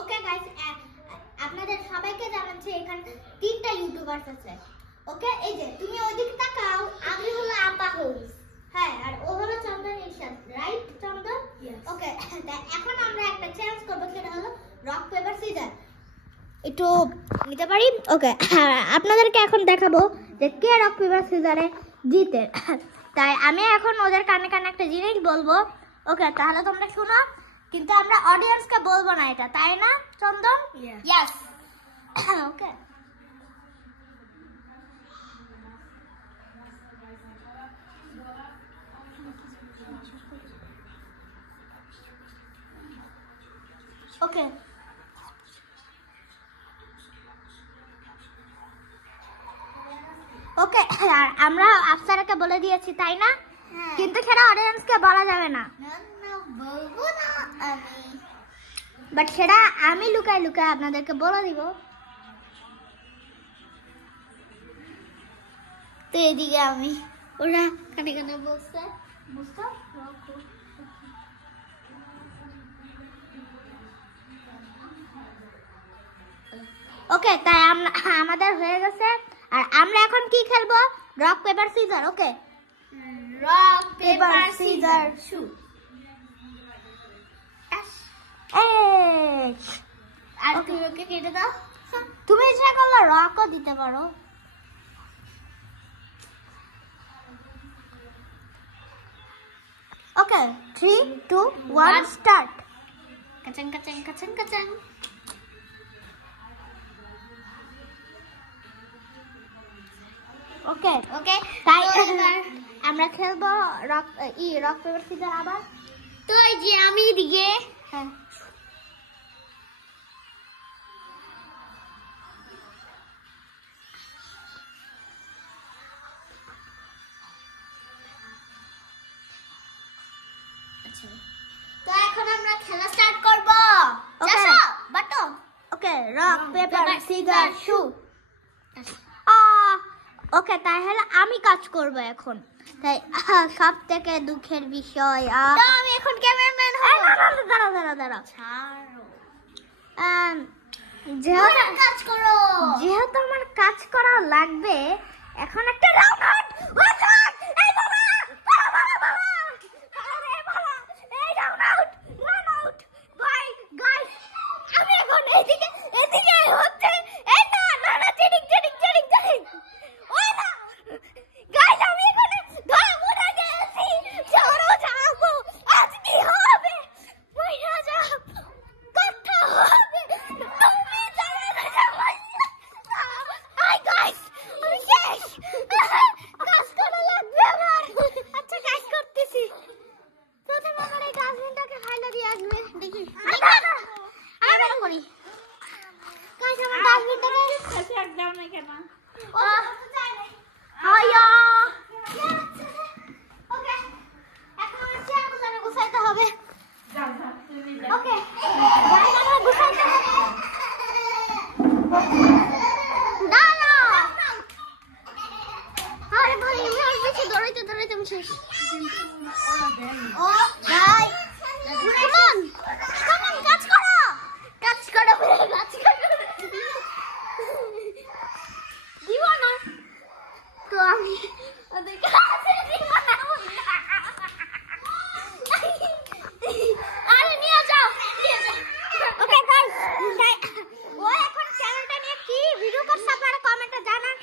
Okay guys, আপনাদের সবাইকে জানাচ্ছি এখানে তিনটা ইউটিউবারস আছে। ওকে, এই যে তুমি ওইদিকে তাকাও, আমি হলো আপা হোস, হ্যাঁ, আর ও হলো চন্দন ইরশাদ, রাইট চন্দন? ওকে, এখন আমরা একটা চ্যালেঞ্জ করব, সেটা হলো রক পেপার সিজার। একটু নিতে পারি? ওকে, আপনাদেরকে এখন দেখাবো যে কে রক পেপার সিজারে জিতে। তাই আমি এখন ওদের কানে কানে একটা জিনিস বলবো। ওকে, তাহলে তোমরা শুনো, কিন্তু আমরা অডিয়েন্সকে বলবো না এটা, তাই না চন্দন? ইয়েস। ওকে, ওকে, ওকে, আর আমরা আফসারাকে বলে দিয়েছি, তাই না? কিন্তু সেটা অডিয়েন্সকে বলা যাবে না। বলবো না আমি, বাট সেটা আমি লুকায় লুকায় আপনাদেরকে বলে দিব। তো এদিকে আমি, ওরা কানে কানে বলছে, বুঝছো? ওকে, তাই আমাদের হয়ে গেছে। আর আমরা এখন কি খেলবো? Rock paper scissor. Okay, rock paper scissor shoot. আর তুমি ওকে কেটে দাও। তুমি ইচ্ছা করলে রকও দিতে পারো। ওকে, 3, 2, 1 স্টার্ট। কাচাং কাচাং কাচাং কাচাং। ওকে, ওকে, তাই আমরা খেলবো রক পেপার সিজার আবার। তো এই যে আমি এদিকে, হ্যাঁ, তো এখন আমরা খেলা স্টার্ট করব। যাও বাটো। ওকে, রক পেপার সিজার শু। ওকে, তাহলে আমি কাজ করব এখন। তাই সব থেকে দুঃখের বিষয়, তো আমি এখন ক্যামেরাম্যান হব। দাঁড়াও ছাড়ো, যেহেতু কাজ করো, যেহেতু আমার কাজ করা লাগবে, এখন একটা রাউন্ড আউট। এই বাবা, বাবা, আরে বাবা, এই রাউন্ড আউট, রান আউট। ভাই গাইস, আমি এখন এদিকে হচ্ছে, এই না চিটিং ওই না গাইস, আমি এখন ধরা গেছি। চলো যাবো, আজ কি হবে? মইরা যাব, কথা হবে, তুমি জানা যাবে। আই গাইস, আমি শেষ, কাজ করা লাগবে আমার। আচ্ছা, কাজ করতেছি। প্রথমে আমার এই ডাস্টবিনটাকে ফাইলে দিয়ে আসবে, দেখি। আমি বের করি গাইস, আমার ডাস্টবিনটাকে কাছে একদম না কেন? আয়া, ওকে, এখন চেয়ারগুলো গুছাইতে হবে। ওকে, গাইস, আমরা গুছাইতে হবে। দাঁড়া, আরে ভাই, আমি বেশি দৌড়াইতে আমি শেষ। ও গাইস, কাম অন, কাজ করো। দিব না তো আমি ওদের কাছে দিব না। আরে নিয়ে যাও। ওকে গাইস, ও এখন চ্যানেলটা নিয়ে কি ভিডিও করছে আপনারা কমেন্টে জানান।